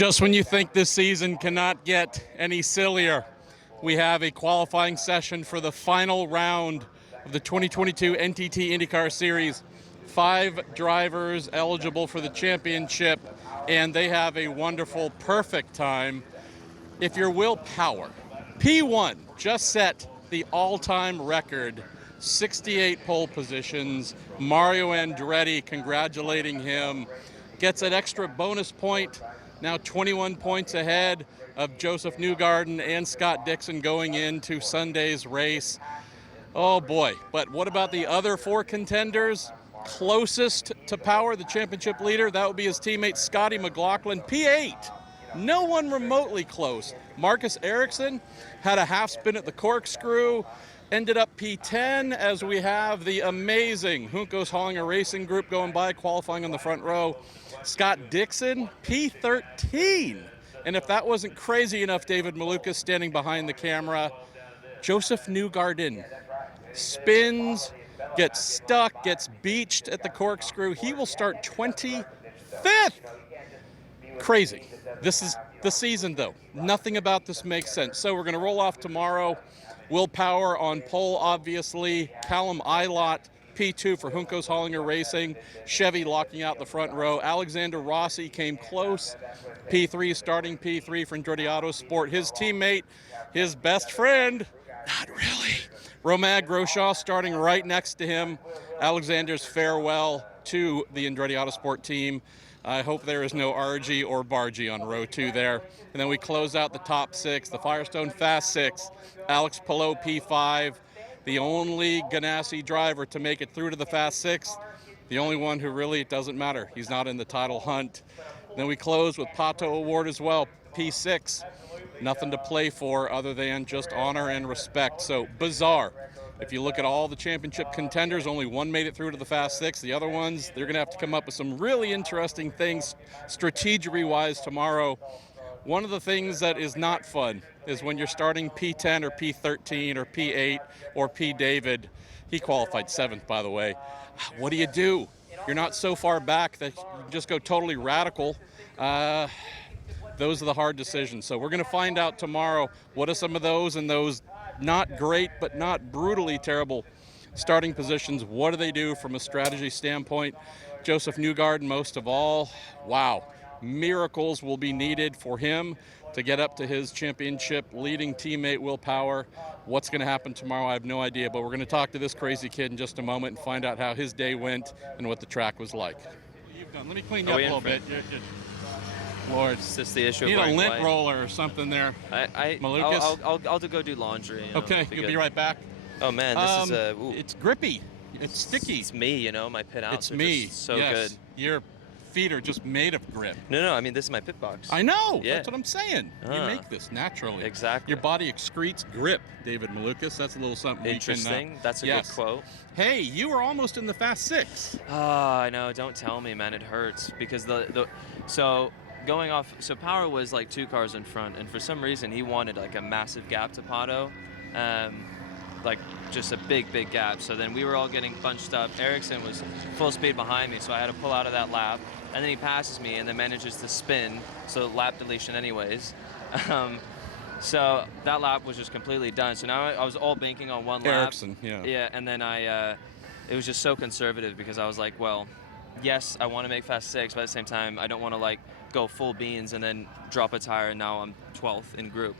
Just when you think this season cannot get any sillier, we have a qualifying session for the final round of the 2022 NTT IndyCar Series. 5 drivers eligible for the championship, and they have a wonderful, perfect time. If you're Will Power, P1 just set the all-time record, 68 pole positions. Mario Andretti, congratulating him, gets an extra bonus point, now 21 points ahead of Joseph Newgarden and Scott Dixon going into Sunday's race. Oh boy, but what about the other 4 contenders? Closest to Power, the championship leader, that would be his teammate Scotty McLaughlin, P8. No one remotely close. Marcus Ericsson had a half spin at the corkscrew, ended up P10 as we have the amazing Juncos Hollinger Racing Group going by, qualifying on the front row. Scott Dixon, P13. And if that wasn't crazy enough, David Malukas standing behind the camera, Joseph Newgarden spins, gets stuck, gets beached at the corkscrew. He will start 25th. Crazy. This is the season, though. Nothing about this makes sense. So we're going to roll off tomorrow. Will Power on pole, obviously. Callum Eilot, P2 for Juncos Hollinger Racing. Chevy locking out the front row. Alexander Rossi came close. P3, starting P3 for Andretti Autosport. His teammate, his best friend, not really, Romag Grosjean starting right next to him. Alexander's farewell to the Andretti Autosport team. I hope there is no RG or Bargy on row 2 there. And then we close out the top 6, the Firestone Fast 6. Alex Palou, P5, the only Ganassi driver to make it through to the Fast 6. The only one who really, it doesn't matter. He's not in the title hunt. Then we close with Pato Award as well, P6. Nothing to play for other than just honor and respect. So bizarre. If you look at all the championship contenders, only one made it through to the Fast 6. The other ones, they're going to have to come up with some really interesting things strategy-wise tomorrow. One of the things that is not fun is when you're starting P10 or P13 or P8 or P David. He qualified 7th, by the way. What do you do? You're not so far back that you can just go totally radical. Those are the hard decisions. So we're going to find out tomorrow what are some of those and those not great but not brutally terrible starting positions. What do they do from a strategy standpoint? Joseph Newgarden, most of all. Wow. Miracles will be needed for him to get up to his championship leading teammate Will Power. What's going to happen tomorrow, I have no idea, but we're going to talk to this crazy kid in just a moment and find out how his day went and what the track was like. You've done. Let me clean you up a little bit. Lord, it's just the issue. You need a lint roller or something there. Malukas? I'll go do laundry. Okay, you'll be right back. Oh man, this is it's grippy. It's sticky. It's me, you know. My pit outs it's are me. Just so yes. good. Your feet are just made of grip. No. I mean, this is my pit box. I know. Yeah. That's what I'm saying. You make this naturally. Exactly. Your body excretes grip, David Malukas. That's a little something. Interesting. That's a yes. good quote. Hey, you were almost in the Fast 6. I know. Don't tell me, man. It hurts because so going off. So Power was like 2 cars in front, and for some reason he wanted like a massive gap to Pato. Like just a big gap. So then we were all getting bunched up. Ericsson was full speed behind me, so I had to pull out of that lap. And then he passes me and then manages to spin, so lap deletion anyways. So that lap was just completely done. So now I was all banking on one lap. Ericsson, yeah. Yeah, and then it was just so conservative because I was like, well, yes, I want to make Fast 6, but at the same time, I don't want to like go full beans and then drop a tire and now I'm 12th in group.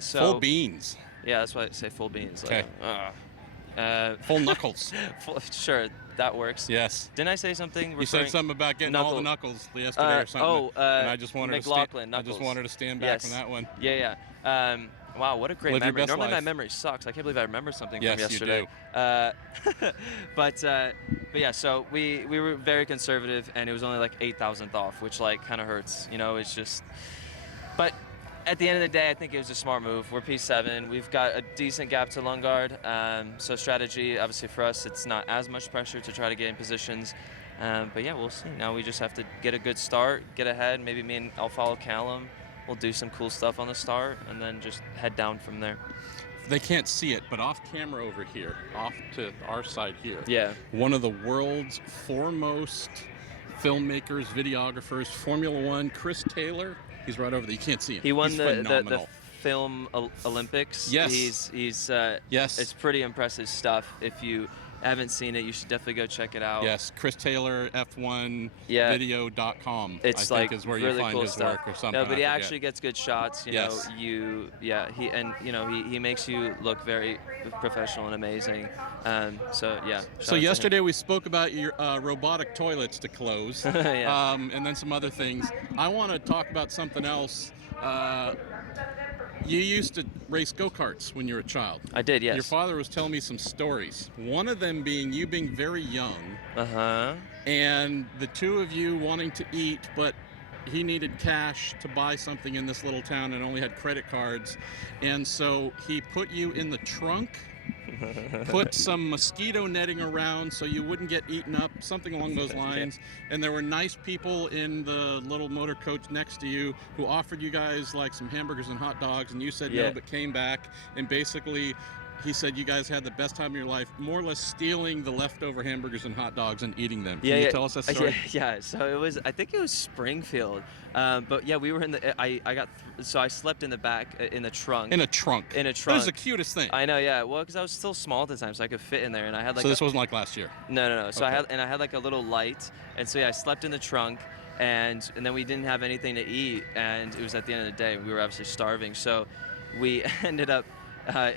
So full beans. Yeah, that's why I say full beans. Okay. Full knuckles. Sure, that works. Yes. Didn't I say something? You said something about getting all the knuckles yesterday or something. and I just wanted to stand back from that one. Yeah. Wow, what a great memory. Normally my memory sucks. I can't believe I remember something from yesterday. Yes, you do. But yeah, so we were very conservative, and it was only like 8,000th off, which like kind of hurts. You know, it's just. But at the end of the day, I think it was a smart move. We're P7. We've got a decent gap to Lundgaard. So strategy, obviously for us, it's not as much pressure to try to get in positions. But yeah, we'll see. Now we just have to get a good start, get ahead. Maybe I'll follow Callum. We'll do some cool stuff on the start, and then just head down from there. They can't see it, but off camera over here, off to our side here. Yeah. One of the world's foremost filmmakers, videographers, Formula One, Chris Taylor, He's right over there. You can't see him. He won He's the phenomenal. film Olympics. Yes. He's Yes. It's pretty impressive stuff. If you haven't seen it, you should definitely go check it out. Yes, Chris Taylor, Yeah. F1video.com. It's I like think is where really you find cool his stuff. work or something. No, but I he forget. actually gets good shots. Yes. He makes you look very professional and amazing. So yeah. So yesterday we spoke about your robotic toilets to close, Yeah. and then some other things. I want to talk about something else. You used to race go-karts when you were a child. I did, yes. Your father was telling me some stories. One of them being you being very young, and the two of you wanting to eat, but he needed cash to buy something in this little town and only had credit cards. And so he put you in the trunk, put some mosquito netting around so you wouldn't get eaten up, something along those lines. And there were nice people in the little motor coach next to you who offered you guys like some hamburgers and hot dogs, and you said no, but came back. And basically, he said you guys had the best time of your life, more or less stealing the leftover hamburgers and hot dogs and eating them. Can you tell us that story? Yeah. So it was, I think it was Springfield, but yeah, we were in the. I slept in the back in the trunk. In a trunk. In a trunk. That was the cutest thing. I know, yeah. Well, because I was still small at the time, so I could fit in there, and I had like. So this wasn't like last year. No. So Okay. I had like a little light, and so yeah, I slept in the trunk. And then we didn't have anything to eat, and it was at the end of the day. We were obviously starving, so we ended up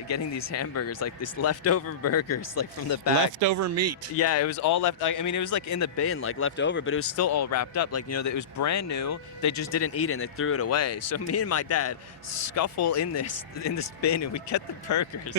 getting these hamburgers, like these leftover burgers, like from the back. Leftover meat. Yeah, it was all left. I mean, it was like in the bin, like left over, but it was still all wrapped up. Like, it was brand new. They just didn't eat it and they threw it away. So me and my dad scuffle in this bin, and we get the burgers.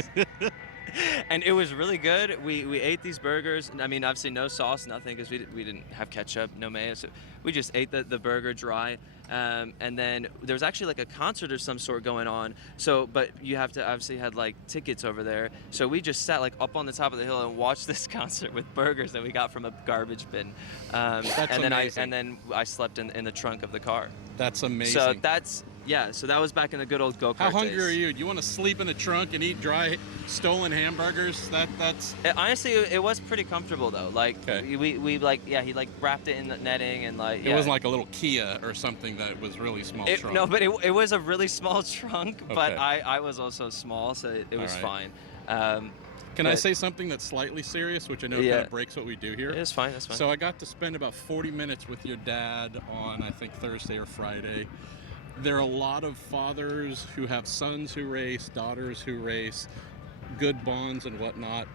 And it was really good. We ate these burgers. I mean, obviously no sauce, nothing, because we didn't have ketchup, no mayo. So we just ate the burger dry. And then there was actually like a concert of some sort going on. So, but you have to obviously had like tickets over there. So we just sat like up on the top of the hill and watched this concert with burgers that we got from a garbage bin. That's amazing. And then I slept in the trunk of the car. That's amazing. So so that was back in the good old go-kart How hungry days. are you? Do you want to sleep in the trunk and eat dry, stolen hamburgers? That's. Honestly, it was pretty comfortable though. Like Okay. we he like wrapped it in the netting and like. It wasn't like a little Kia or something that was really small trunk. No, but it was a really small trunk. But Okay. I was also small, so it was right. fine. Can I say something that's slightly serious, which I know kind of breaks what we do here? It's fine. That's fine. So I got to spend about 40 minutes with your dad on, I think, Thursday or Friday. There are a lot of fathers who have sons who race, daughters who race, good bonds and whatnot.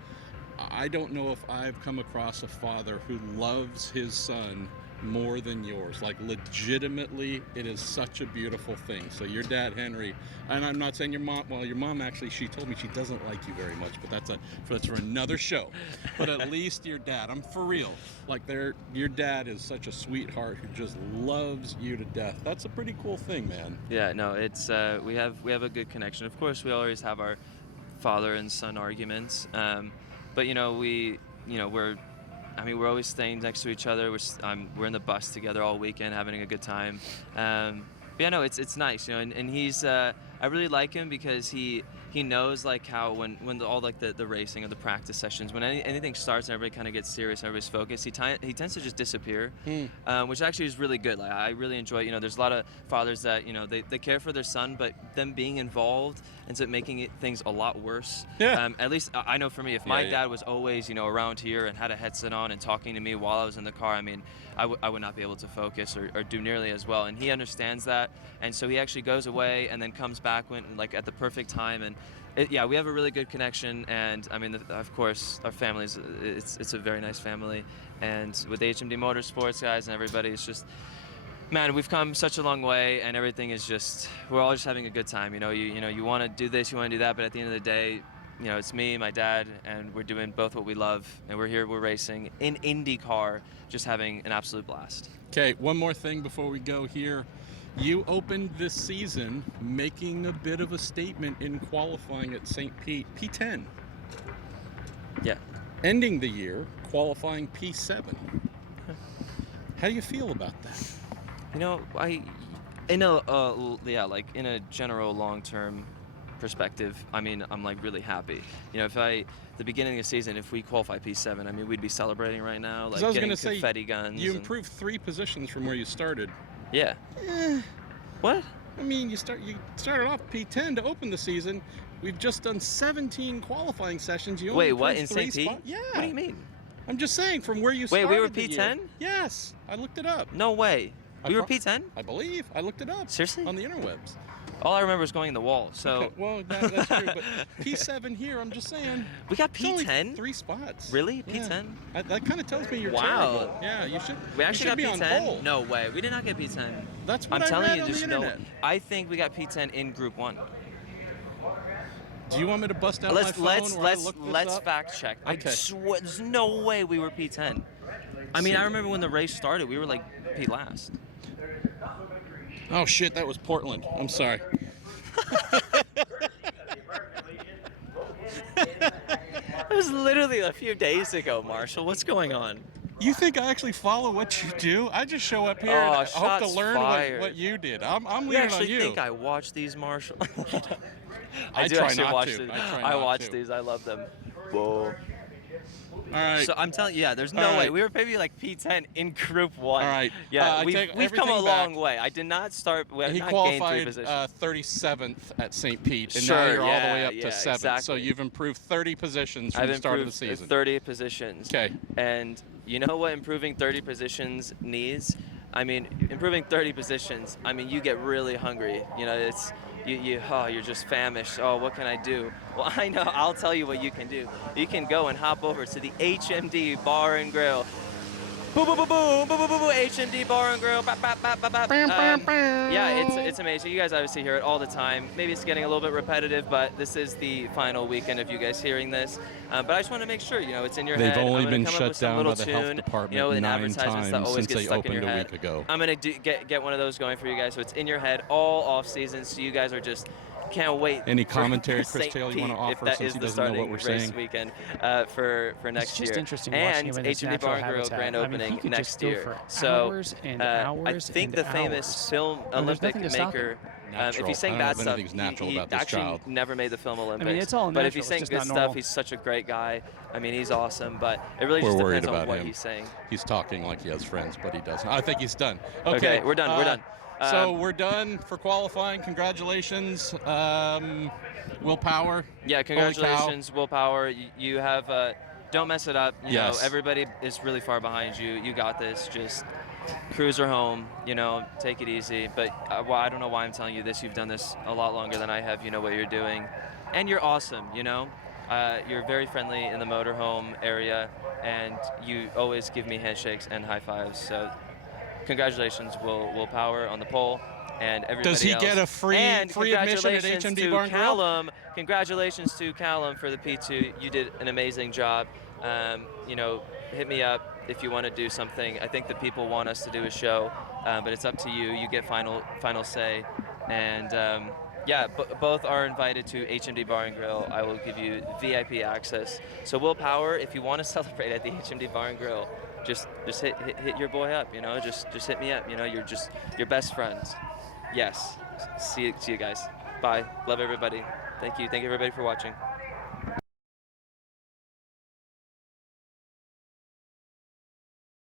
I don't know if I've come across a father who loves his son more than yours. Like, legitimately, it is such a beautiful thing. So your dad, Henry, and I'm not saying your mom, well, your mom actually, she told me she doesn't like you very much, but that's for another show. But at least your dad, I'm for real. Like, your dad is such a sweetheart who just loves you to death. That's a pretty cool thing, man. Yeah, no, it's we have a good connection. Of course, we always have our father and son arguments, but we're always staying next to each other. We're in the bus together all weekend, having a good time. But yeah, no, it's nice, and he's I really like him because he knows like how when all like the racing or the practice sessions, when anything starts and everybody kind of gets serious, everybody's focused, he tends to just disappear, which actually is really good. Like, I really enjoy it. There's a lot of fathers that they care for their son, but them being involved ends up making things a lot worse. Yeah. At least I know for me, if my dad was always around here and had a headset on and talking to me while I was in the car, I mean, I would not be able to focus or do nearly as well. And he understands that, and so he actually goes away and then comes back when like at the perfect time. And we have a really good connection. And I mean, of course, our family's it's a very nice family, and with HMD Motorsports guys and everybody, it's just, man, we've come such a long way, and everything is just, we're all just having a good time. You want to do this, you want to do that, but at the end of the day, it's me, my dad, and we're doing both what we love, and we're racing in IndyCar, just having an absolute blast. Okay, one more thing before we go here. You opened this season making a bit of a statement in qualifying at St. Pete, P10. Yeah. Ending the year qualifying P7. How do you feel about that? In a general long-term perspective, I mean, I'm like really happy. The beginning of the season, if we qualify P7, I mean, we'd be celebrating right now, like getting confetti guns. You improved 3 positions from where you started. Yeah. What? I mean, you started off P10 to open the season. We've just done 17 qualifying sessions. You only Wait, what, improved in 3 St. Pete? spots. Yeah. What do you mean? I'm just saying, from where you Wait, started. we were the year- P10? Yes, I looked it up. No way. We were P10? I believe. I looked it up. Seriously? On the interwebs. All I remember is going in the wall. So Okay, well, that's true. But P7 here, I'm just saying. we got It's only P10? 3 spots. Really? Yeah. P10? That kind of tells me you're Wow. terrible. Yeah, you should. We actually you should got be on P10? pole. No way. We did not get P10. That's what I'm I telling read you, on the there's no. internet. I think we got P10 in Group 1. Do you want me to bust out my phone while I look this Let's up? fact check. Okay. I swear, there's no way we were P10. I mean, I remember when the race started, we were like P last. Oh shit, that was Portland. I'm sorry. It was literally a few days ago, Marshall. What's going on? You think I actually follow what you do? I just show up here and hope to shots learn fired. what you did. I'm You leaning on actually you. think I watch these, Marshall? I do try actually not watch to. these. I try I not watch to. these. I love them. Whoa. All right. So I'm telling you, yeah, there's no All way. right. We were maybe like P10 in Group 1. All right. Yeah, I we've take come a everything long back. way. I did not start. We have He not gained 3 qualified positions. 37th at St. Pete, and Sure, now you're all the yeah, way up yeah, to 7th. So exactly. you've improved 30 positions from I've the start of the improved season. 30 positions. Okay. And you know what improving 30 positions needs? I mean, improving 30 positions, I mean, you get really hungry. You know, it's you're just famished. Oh, what can I do? Well, I know. I'll tell you what you can do. You can go and hop over to the HMD Bar and Grill. Boom, boom, boom, boom, boom, boom, boom, boom, HMD Bar and Grill. Bap, bap, bap, bap, bap. Yeah, it's amazing. You guys obviously hear it all the time. Maybe it's getting a little bit repetitive, but this is the final weekend of you guys hearing this. But I just want to make sure, it's in your They've head. only I'm gonna been come up shut with some down little by the health tune, department with 9 advertisements that times always since get they stuck in your opened a head. week ago. I'm gonna get one of those going for you guys, so it's in your head all off season. So you guys are just can't wait. Any for commentary, Chris St. Taylor, you want to Pete, offer if that since is he the doesn't know starting what we're race saying? weekend for next year. It's just interesting and watching him in his HMD natural Bar and Grill habitat. grand I mean, he opening could next just go year. for So hours and I hours think and the famous hours. film And there's Olympic nothing to stop maker. If Natural. he sang I don't bad know if stuff, anything's natural he about this actually child. never made the film Olympics. it's all but if he natural, it's sang just good not stuff, normal. he's such a great guy. I mean, he's awesome, but it really We're just worried depends on about what him. he's saying. He's talking like he has friends, but he doesn't. I think he's done. Okay, we're done. We're done. So we're done for qualifying. Congratulations, Will Power. Yeah, Holy cow. congratulations, Willpower. You have, don't mess it up. You Yes. know, everybody is really far behind you. You got this. Just cruise her home. Take it easy. But I don't know why I'm telling you this. You've done this a lot longer than I have. You know what you're doing, and you're awesome. You're very friendly in the motorhome area, and you always give me handshakes and high fives. So, congratulations, Will Power on the pole. And everybody Does he else. get a free and admission at congratulations HMD to Bar and Grill? Callum. Congratulations to Callum for the P2. You did an amazing job. Hit me up if you want to do something. I think the people want us to do a show, but it's up to you. You get final say. And both are invited to HMD Bar and Grill. I will give you VIP access. So Will Power, if you want to celebrate at the HMD Bar and Grill, just hit your boy up. Just hit me up. You're best friends. Yes. See you guys. Bye. Love everybody. Thank you. Thank you everybody for watching.